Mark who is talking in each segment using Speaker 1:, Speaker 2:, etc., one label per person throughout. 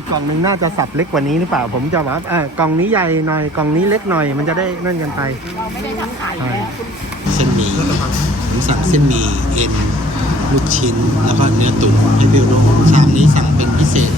Speaker 1: อีกกล่องหนึ่งน่าจะสับเล็กกว่านี้หรือเปล่า ผมจะบอกว่าเออกล่องนี้ใหญ่หน่อยกล่องนี้เล็กหน่อยมันจะได้นั่นกันไป
Speaker 2: เราไม่ได้ทำขายอยู่แล้วคุณ
Speaker 3: เส้นหมี่ผมสั่งเส้นหมี่เอ็นลูกชิ้นแล้วก็เนื้อตุ๋นให้เบลโลชามนี้สั่งเป็นพิเศษ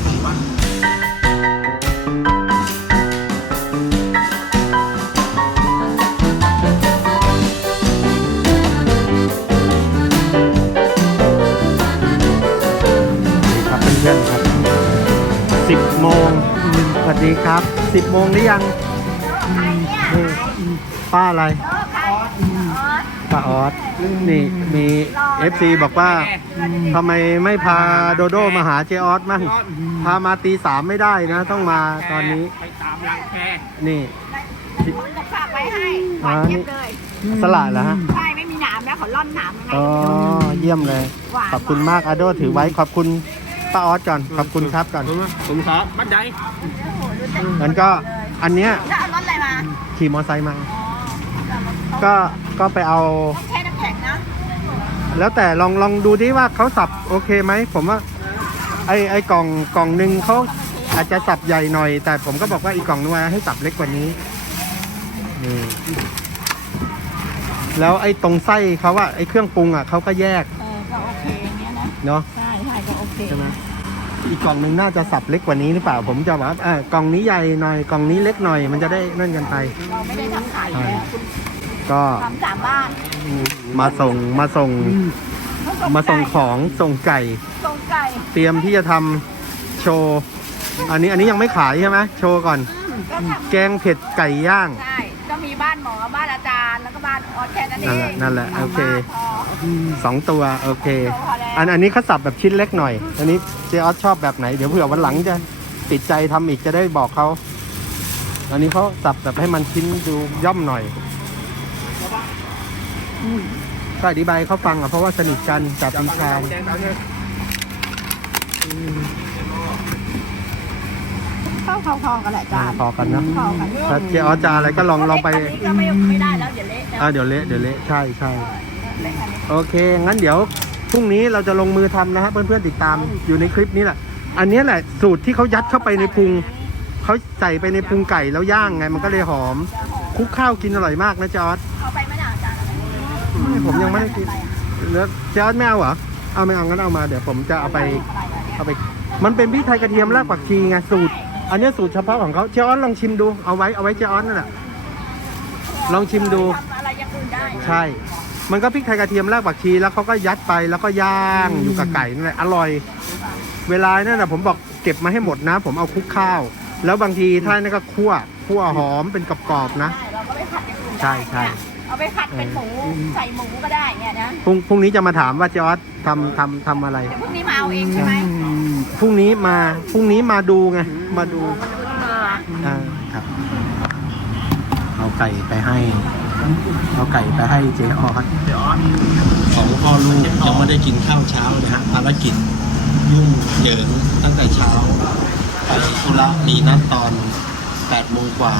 Speaker 1: ดีครับสิบโมงหรือยังนี่ป้าอะไร
Speaker 2: เออขายออส
Speaker 1: ป้าออสนี่มี FC บอกว่าทำไมไม่พาโดโดมาหาเจออสมั่งพามาตีสามไม่ได้นะ ต้องมาตอนนี้
Speaker 4: ไปตามรังแค
Speaker 1: นี่
Speaker 2: คุณจะฝากไว้ให้หวานเจี๊ยบเลย
Speaker 1: สละเหรอฮะ
Speaker 2: ใช่ไม่มีหนามแล้วเขาล่อนหนามยังไง
Speaker 1: อ๋อ
Speaker 2: ก็ไม่รู้
Speaker 1: เยี่ยมเลย
Speaker 2: หวาน
Speaker 1: ขอบคุณมากอาโดถือไว้ขอบคุณป้าออสก่อนขอบคุณครับก่อน
Speaker 4: ผมขอบัดใด
Speaker 2: โอ้โหรู้จัก
Speaker 1: งั้นก็อันเนี้ย
Speaker 2: แล้วเอารถอะไรมา
Speaker 1: ขี่มอเตอร์ไซค์มา
Speaker 2: อ๋อ
Speaker 1: ก็ก็ไปเอา
Speaker 2: ต้องแช่น้ำแข็งนะ
Speaker 1: แล้วแต่ลองลองดูดิว่าเขาสับโอเคไหมผมว่า ไอไอกล่องกล่องหนึ่งเขาอาจจะสับใหญ่หน่อย แต่ผมก็บอกว่าอีกกล่องนึงว่าให้สับเล็กกว่านี้นี่แล้วไอ้ตรงไส้เขาอะไอ้เครื่องปรุงอะเขาก็แยก
Speaker 2: เออก็โอเคอย่างเงี้ยนะ
Speaker 1: เนาะ
Speaker 2: ใช่ใช่ก็โอเค
Speaker 1: ใช่ไหม อีกกล่องหนึ่งน่าจะสับเล็กกว่านี้หรือเปล่า ผมจะบอกว่าเออกล่องนี้ใหญ่หน่อยกล่องนี้เล็กหน่อย มันจะได้นั่นกันไป
Speaker 2: เราไม่ได้ทำขายอยู่แล้วคุณ
Speaker 1: ก็
Speaker 2: ทำสามบ้าน
Speaker 1: มาส่งมาส่งมาส่งของส่งไก่
Speaker 2: ส่งไก่
Speaker 1: เตรียมที่จะทำโชว์ อันนี้อันนี้ยังไม่ขายใช่ไหมโชว์ก่อน
Speaker 2: ก็ทำ
Speaker 1: แกงเผ็ดไก่ย่าง
Speaker 2: ใช่ก็มีบ้านหมอบ้านอาจารย์แล้วก็ บ้านออสแค่นั้นเอ
Speaker 1: นั่นแหละ
Speaker 2: ง
Speaker 1: นั่นแหละโอเค
Speaker 2: สามบ้านพอ
Speaker 1: สองตัวโอเค
Speaker 2: พอแล้ว
Speaker 1: อันอันนี้เขาสับแบบชิ้นเล็กหน่อย อันนี้เจออสชอบแบบไหน เดี๋ยวเผื่อวันหลังจะติดใจทำอีกจะได้บอกเขาอันนี้เขาสับแบบให้มันชิ้นดูย่อมหน่อยก็อธิบายให้เขาฟังอะเพราะว่าสนิทกันกับอินชาญ
Speaker 4: แดงตาม เนี่ย
Speaker 2: เข้าเข้าทองกันแหละอาจารย์
Speaker 1: พอกันนะ
Speaker 2: เข้ากัน
Speaker 1: ถ้าเจออสจะอะไรก็ลองลองไป
Speaker 2: เล็กอันนี้ก็ไม่ไม่ได้แล้วเดี๋ยวเละแล้ว
Speaker 1: อ่าเดี๋ยวเละเดี๋ยวเละใช่ใช่
Speaker 2: เล็กอันนี้
Speaker 1: โอเค งั้นเดี๋ยวพรุ่งนี้เราจะลงมือทำนะฮะเพื่อนๆติดตามอยู่ในคลิปนี้แหละ อันนี้แหละสูตรที่เขายัดเข้าไปในพุงเขาใส่ไปในพุงไก่แล้วย่างไง มันก็เลยหอมคลุกข้าวกินอร่อยมากนะจอร์ด
Speaker 2: เอาไปไม่ได้อาจารย์
Speaker 1: ผมยังไม่ได้กินแล้วจอร์ดไม่เอาเหรอเอาไม่เอางั้นเอามาเดี๋ยวผมจะเอาไปเอาไป มันเป็นพริกไทยกระเทียมรากผักชีไงสูตร อันนี้สูตรเฉพาะของเขาเจอร์ดลองชิมดูเอาไว้เอาไว้เจอร์ดนั่นแหละลองชิมดู
Speaker 2: ทำอะไรอย่างอื่นได้
Speaker 1: ใช่ มันก็พริกไทยกระเทียมรากผักชีแล้วเขาก็ยัดไปแล้วก็ย่างอยู่กับไก่นั่นแหละอร่อย เวลานั่นนะผมบอกเก็บมาให้หมดนะ ผมเอาคลุกข้าว แล้วบางทีท่านนนก็คั่วคั่วหอมเป็นกรอบๆนะ
Speaker 2: ใช่เราก็ไปผัดอย่างอื่นได้
Speaker 1: ใช่ใช่
Speaker 2: เอาไปผัดเป็นหมูใส่หมูก็ได้เนี่ยนะ
Speaker 1: พรุ่งพรุ่งนี้จะมาถามว่าจอร์ดทำทำทำอะไร
Speaker 2: เดี๋ยวพรุ่งนี้มาเอาเองใช่ไหม
Speaker 1: พรุ่งนี้มาพรุ่งนี้มาดูไงมาดู
Speaker 2: ดูที่มือ
Speaker 1: อ่าครับเอาไก่ไปให้ เอาไก่ไปให้เจ๊ออส
Speaker 3: สองพ่อลูกยังไม่ได้กินข้าวเช้าเลยฮะภารกิจยุ่งเหยิงตั้งแต่เช้าไปธุระมีนัดตอน8โมงกว่า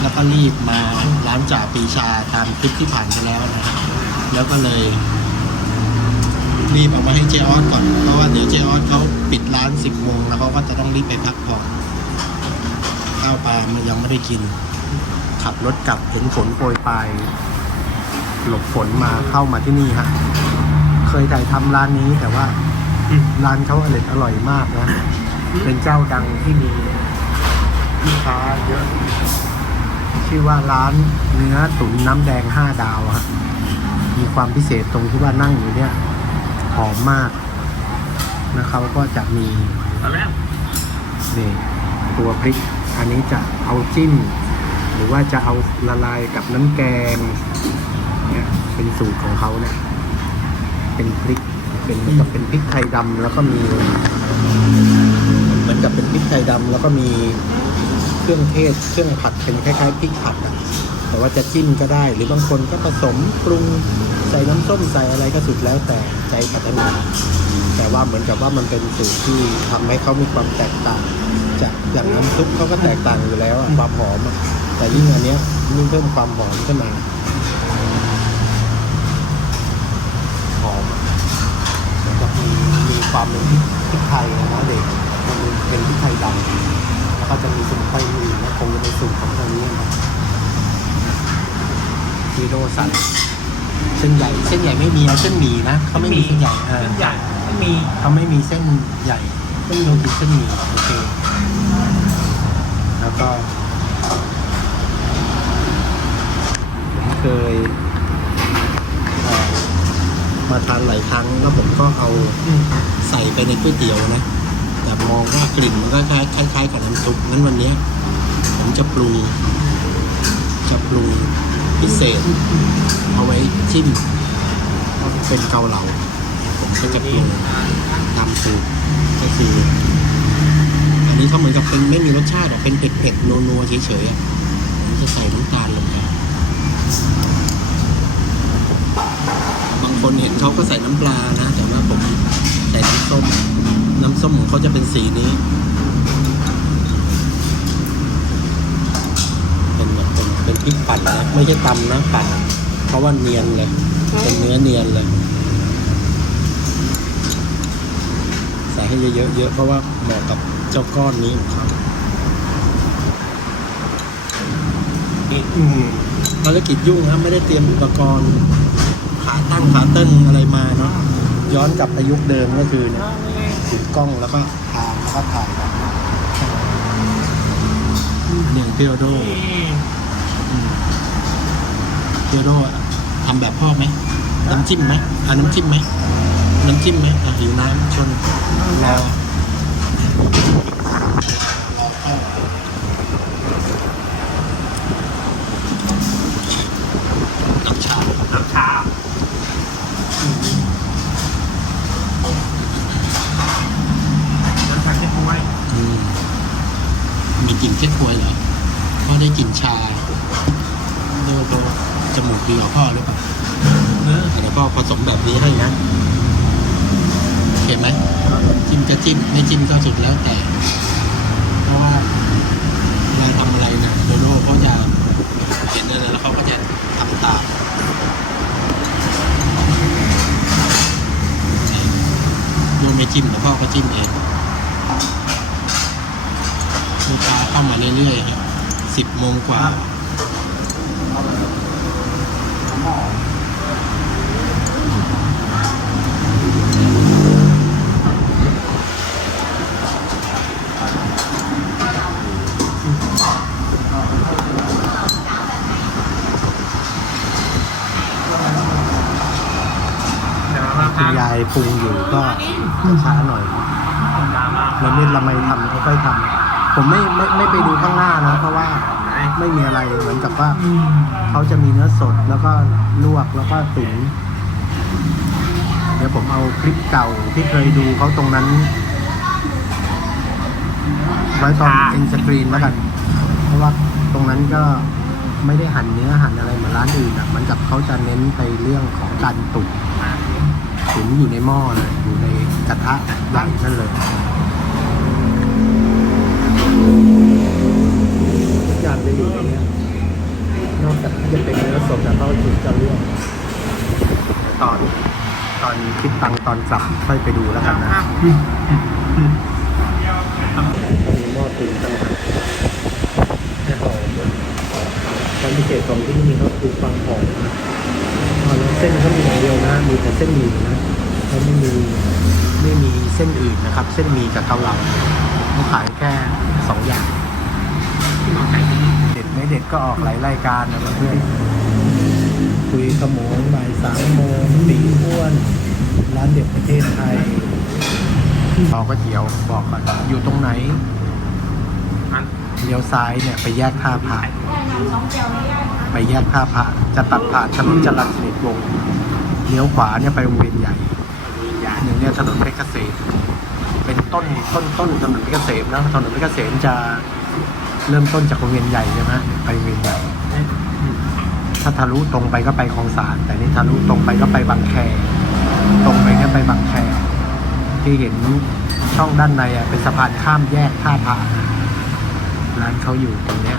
Speaker 3: แล้วก็รีบมาร้านจ่าปีชาตามคลิปที่ผ่านไปแล้วนะแล้วก็เลย รีบเอามาให้เจออสก่อน เพราะว่าเดี๋ยวเจออสเขาปิดร้าน10โมงแล้วเขาก็จะต้องรีบไปพักผ่อนข้าวปลามันยังไม่ได้กิน
Speaker 1: ขับรถกลับเห็นฝนโปรยปลายหลบฝนมาเข้ามาที่นี่ฮะเคยถ่ายทำร้านนี้แต่ว่าร้านเขาอร่อยอร่อยมากนะ เป็นเจ้าดังที่มีลูกค้าเยอะ ชื่อว่าร้านเนื้อตุ๋นน้ำแดงห้าดาวฮะมีความพิเศษตรงที่ว่านั่งอยู่เนี่ยหอมมากนะเขาก็จะมี
Speaker 4: เอาแล้ว
Speaker 1: นี่ตัวพริก อันนี้จะเอาจิ้ม หรือว่าจะเอาละลายกับน้ำแกงเนี่ยเป็นสูตรของเขาเนี่ยเป็นพริกเป็นเหมือนกับเป็นพริกไทยดำแล้วก็มีเหมือนกับเป็นพริกไทยดำแล้วก็มี เครื่องเทศเครื่องผัดเป็นคล้ายๆพริกผัดอะแต่ว่าจะจิ้มก็ได้ หรือบางคนก็ผสมปรุงใส่น้ำส้มใส่อะไรก็สุดแล้วแต่ใจปรารถนาแต่ว่าเหมือนกับว่ามันเป็นสูตรที่ทำให้เขามีความแตกต่าง จากอย่างน้ำซุปเขาก็แตกต่างอยู่แล้วอะความหอมอะแต่ยิ่งอันเนี้ยยิ่งเพิ่มความหอมขึ้นมาหอมเหมือนกับมีมีความเป็นพริกพริกไทยนะเด็กมันเป็นพริกไทยดำ ก็จะมีสมุนไพรอื่นและคงจะเป็นสูตรของทางนี้นะฮีโร่สันเส้นใหญ่เส้นใหญ่ไม่มีเอาเส้นหมี่นะเขาไม่มีเส้นใหญ่เออ
Speaker 4: ใหญ่ไม่มี
Speaker 1: เขาไม่มีเส้นใหญ่ไม่มีโรตีเส้นหมี่โอเคแล้วก็ผมเคยเอ่อมาทานหลายครั้งแล้วผมก็เอาใส่ไปในก๋วยเตี๋ยวนะ แต่มองว่ากลิ่นมันก็คล้ายๆกับน้ำซุปงั้นวันนี้ผมจะปรุง จะปรุงพิเศษ เอาไว้จิ้มเป็นเกาเหลาผมก็จะปรุงตามสูตรก็คือ อันนี้เขาเหมือนกับเป็นไม่มีรสชาติเป็นเผ็ดๆนัวๆเฉยๆผมจะใส่น้ำตาลลงไปบางคนเห็นเขาก็ใส่น้ำปลานะ แต่ว่าผม ใส่น้ำส้ม น้ำส้มของเขาจะเป็นสีนี้ เป็นแบบเป็นเป็นพริกปั่นนะ ไม่ใช่ตำนะปั่น เพราะว่าเนียนเลย เป็นเนื้อเนียนเลย ใส่ให้เยอะๆเยอะเพราะว่าเหมาะกับเจ้าก้อนนี้ของเขาอืมภารกิจยุ่งครับไม่ได้เตรียมอุปกรณ์ขาตั้งขาเต้นอะไรมาเนาะ ย้อนกลับไปยุคเดิมก็คือเนี่ยถือกล้องแล้วก็ทางแล้วก็ถ่ายแบบนี้หนึ่งพิโอโดพิโอโดทำแบบพ่อไหมน้ำจิ้มไหมอ่าน้ำจิ้มไหมน้ำจิ้มไหมอะหิวน้ำชนรอน้ำชา
Speaker 4: น้ำชา
Speaker 1: กลิ่นเค้กควยเหรอพ่อได้กลิ่นชาโดโดจมูกดีกว่าพ่อหรือเปล่า
Speaker 4: เออ
Speaker 1: เดี๋ยวพ่อผสมแบบนี้ให้นะโอเคไหมจิ้มก็จิ้มไม่จิ้มก็สุดแล้วแต่ เพราะว่าเวลาทำอะไรนะโดโดเขาจะเห็นอะไรแล้วเขาก็จะทำตามโดไม่จิ้มแต่พ่อก็จิ้มเองลูกค้า เรื่อยๆครับสิบโมงกว่า คุณยายปรุงอยู่ก็ช้าหน่อยเราไม่ละไมทำค่อยๆทำ ผมไม่ไม่ไม่ไปดูข้างหน้านะ เพราะว่าไม่มีอะไรเหมือนกับว่าเขาจะมีเนื้อสดแล้วก็ลวกแล้วก็ตุ๋นเดี๋ยวผมเอาคลิปเก่าที่เคยดูเขาตรงนั้นไว้ตอนเอ็นสกรีนแล้วกัน เพราะว่าตรงนั้นก็ไม่ได้หั่นเนื้อหั่นอะไรเหมือนร้านอื่นอะเหมือนกับเขาจะเน้นไปเรื่องของการตุ๋นตุ๋นอยู่ในหม้อเลยอยู่ในกระทะใหญ่นั่นเลยทุกอย่าง จะอยู่ในเนี้ยนอกจากที่จะเป็นเนื้อสดแล้วเขาถึงจะเลือกตอน ตอนคิดตังค์ตอนกลับค่อยไปดูแล้วกันนะมีหม้อตุ๋นต่างหากให้หอมความพิเศษของที่นี่ก็คือความหอมนะอ๋อแล้วเส้นเขามีอย่างเดียวนะ มีแต่เส้นหมี่นะเขาไม่มีไม่มีเส้นอื่นนะครับ เส้นหมี่กับเกาเหลาเขาขายแค่สองอย่าง
Speaker 4: ที่เราใส่ดี
Speaker 1: เด็ดไม่เด็ดก็ออกหลายรายการนะเพื่อนๆคุยขโมงบ่ายสามโมงตีอ้วน ร้านเด็ดประเทศไทยรอก๋วยเตี๋ยวบอกก่อนอยู่ตรงไหน
Speaker 4: มัน
Speaker 1: เลี้ยวซ้ายเนี่ยไปแยกท่าพระไปแยกท่าพระจะตัดผ่านถนนจรัญสนิทวงศ์เลี้ยวขวาเนี่ยไปโรงเรียนใหญ่หนึ่งเนี่ยถนนเพชรเกษมเป็นต้นต้นต้นถนนเพชรเกษมนะถนนเพชรเกษมจะ เริ่มต้นจากโรงเรียนใหญ่ใช่ไหมไปโรงเรียนใหญ่ถ้าทะลุตรงไปก็ไปคลองสารแต่นี่ทะลุตรงไปก็ไปบางแคตรงไปเนี่ยไปบางแคที่เห็นช่องด้านในอะเป็นสะพานข้ามแยกท่าพระร้านเขาอยู่ตรงเนี้ย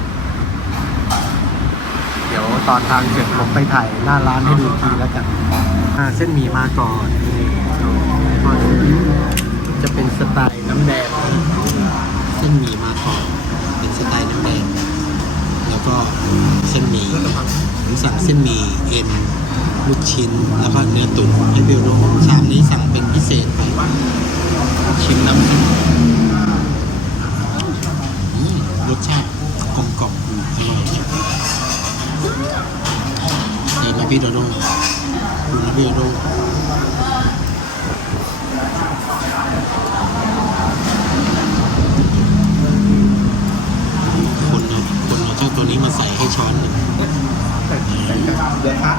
Speaker 1: เดี๋ยวตอนทางเสร็จผมไปถ่ายหน้าร้านให้ดูอีกทีแล้วกันอ่าเส้นหมี่มาก่อนนี่จะเป็นสไตล์น้ำแดงนะเส้นหมี่มาก่อน เส้นหมี่ผมสั่งเส้นหมี่เอ็นลูกชิ้นแล้วก็เนื้อตุ๋นให้เบลด้วยชามนี้สั่งเป็นพิเศษไปชิมน้ำซุปอืมรสชาติกลมกล่อมอร่อยดีไหมพี่โดโดดูนะพี่โดโด ตัวนี้มาใส่ให้ช้อนหนึ่ง
Speaker 5: เดือดครับ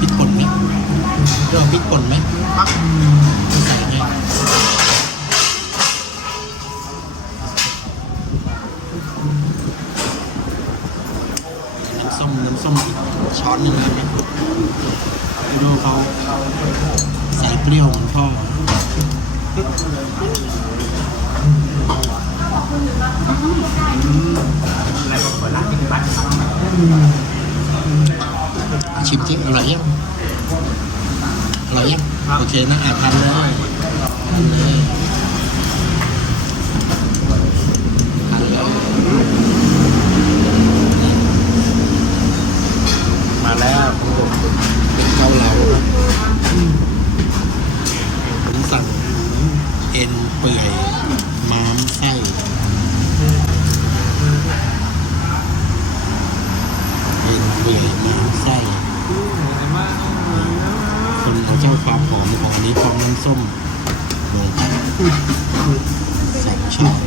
Speaker 1: พริกป่นไหมเราพริกป่นไหม
Speaker 5: ปั๊บ
Speaker 1: ไม่ใส่ไงน้ำส้มน้ำส้มอีกช้อนหนึ่งได้ไหมพี่โดเขาใส่เปรี้ยวเหมือนพ่อ ชิมที่อร่อยยังอร่อยยังโอเคนะอะทานเลยทานเลยทานเลยมาแล้วเป็นเกาเหลาครับผมสั่งเอ็นเปื่อยม้ามไส้เอ็นเปื่อยม้ามไส้คนเอาเจ้าความหอมของอันนี้พร้อมน้ำส้มลงไปสองช้อน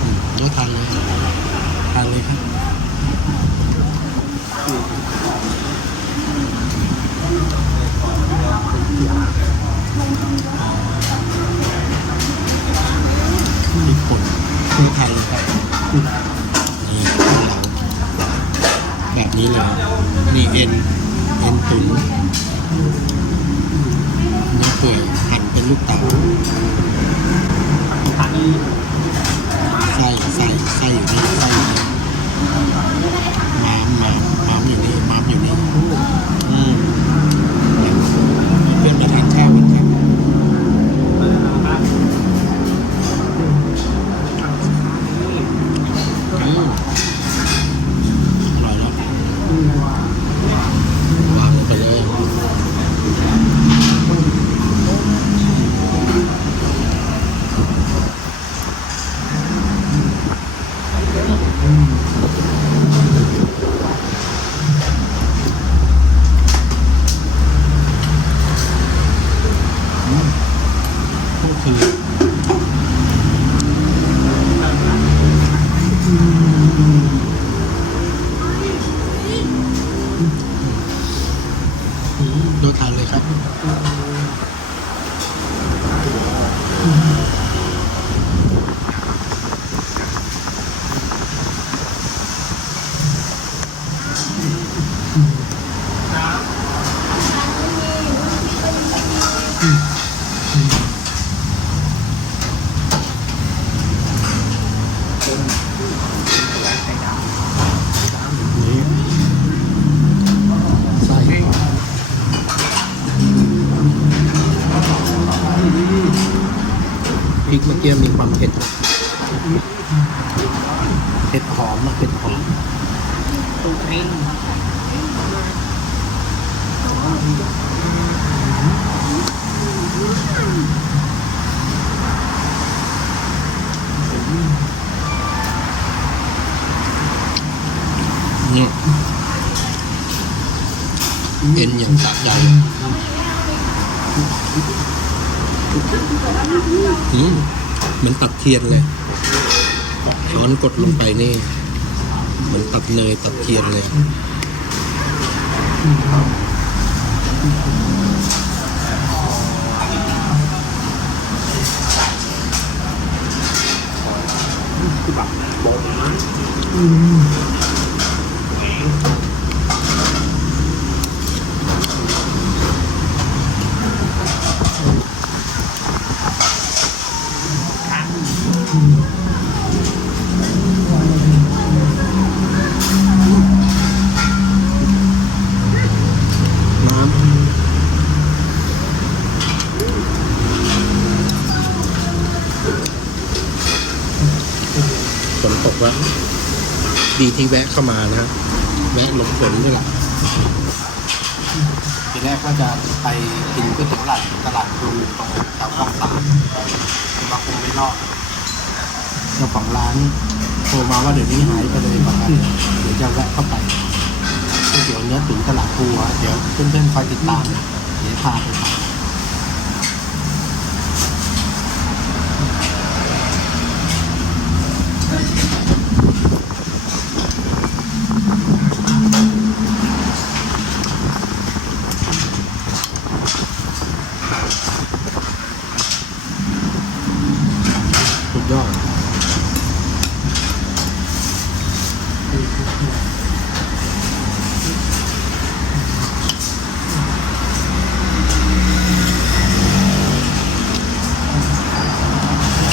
Speaker 1: อืมแล้วทานเลยทานเลยครับพ ริกป่นคือทนเลยครับนี่ข้เลาแบบนี้เลยนี่เอ็นเอ็นตุ๋นนื้อเปื่อยหั่นเป็นลูกเต๋าไส้ไส้ไส้อยู่นี่ไส้อยู่นี่ม้ามม้ามม้ามอยู่นี่ม้ามอยู่นี่อืมเพื่อนมาทานข้าวกันครับอืมอร่อยแล้ว วางลงไปเลยก็คือดูทานเลยครับ นี่ใส่พริ กเมื่อกี้มีความเผ็ดเผ็ดหอมนะเผ็ดหอม
Speaker 4: ตูเอง
Speaker 1: เนี่ยเอ็นอย่างสะใจ อืมเหมือนตัดเทียนเลย ช้อนกดลงไปนี่ เหมือนตัดเนยตัดเทียนเลย
Speaker 5: คือแบบโบนนะน้
Speaker 3: ที่แวะเข้ามานะแวะหลงฝนนี่แหละทีแรกว่าจะไปกินก๋วยเตี๋ยวหลัดตลาดครูตรงแถวคลองสามแต่ว่าคงไม่รอดเจ้าของร้านโทรมาว่าเดี๋ยวนี้หายไปเลยประกันเดี๋ยวจะแวะเข้าไปก๋วยเตี๋ยวเนื้อตุ๋นตลาดครูเดี๋ยวเพื่อนๆคอยติดตามเดี๋ยวพาไปทาน สุดยอด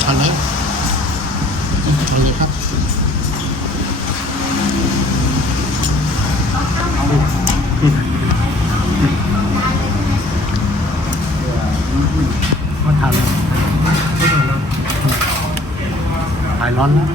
Speaker 3: เอาเลยเอาเลยครับ
Speaker 1: ก็ทานแล้วหายร้อนแล้ว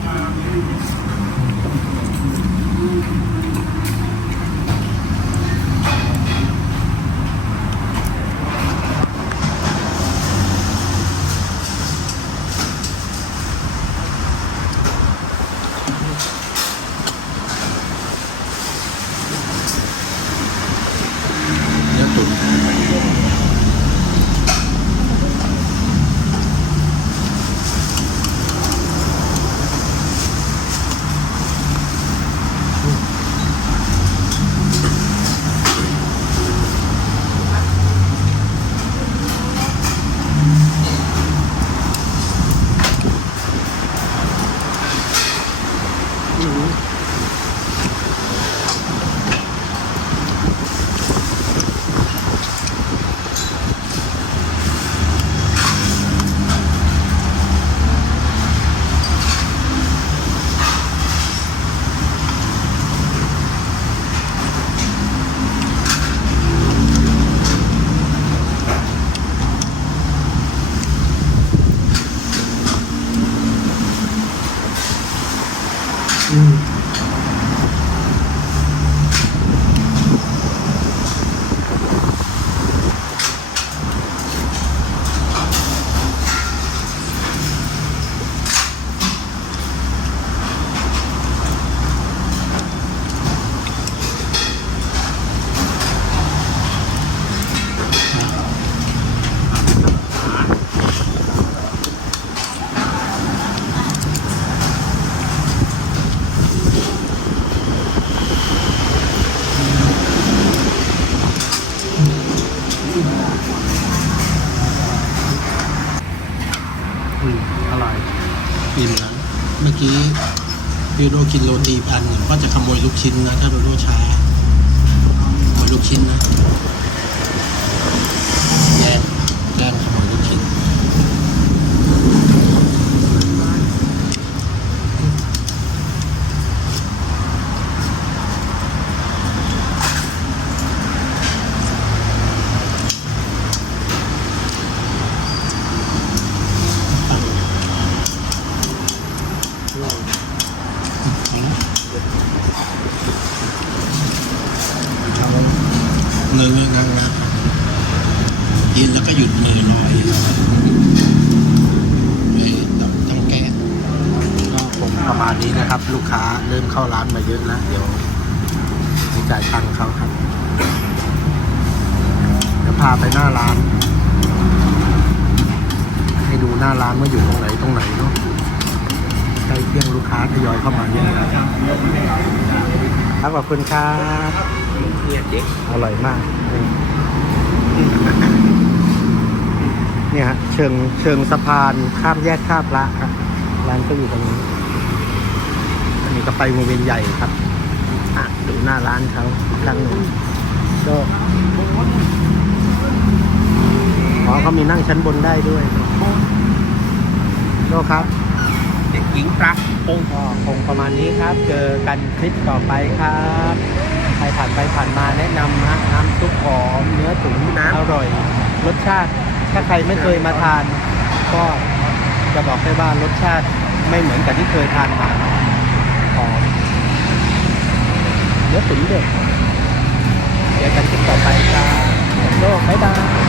Speaker 3: พี่โดกินโรตีพันหนึ่งก็จะขโมยลูกชิ้นนะ ถ้าโดโดช้าขโมยลูกชิ้นนะแย่งแย่งขโมยลูกชิ้น เนื้องังงักินแล้วก็หยุดมือลอยไม่ต้องต้องแก้
Speaker 1: ก็คงประมาณนี้นะครับ ลูกค้าเริ่มเข้าร้า นมาเยอะเดี๋ยวไปจ่ายตังค์เขาครับ เดี๋ยวพาไปหน้าร้าน ให้ดูหน้าร้านว่าอยู่ตรงไหนตรงไหนเนาะใกล้เที่ยงลูกค้าทยอยเข้ามาเยอะแล้วครับขอบคุณครับอร่อยมาก เนี่ยฮะเชิงเชิงสะพานข้ามแยกข้ามพระครับร้านก็อยู่ตรงนี้ นนี้ก็ไปวงเวียนใหญ่ครับอะดูหน้าร้านเขาครั้งหนึ่งก็อ๋อเขามีนั่งชั้นบนได้ด้วยโลครับ
Speaker 4: เด็กหญิงปลักปง
Speaker 1: ก็คงประมาณนี้ครับ เจอกันคลิปต่อไปครับใครผ่านไปผ่านมาแนะนำนะน้ำซุปหอมเนื้อตุ๋นน้ำอร่อย รสชาติ ถ้าใครไม่เคยมาทาน ก็จะบอกได้ว่ารสชาติไม่เหมือนกับที่เคยทานมาหอม เนื้อตุ๋นเด็ดเจอกันคลิปต่อไปครับโลกบ๊ายบาย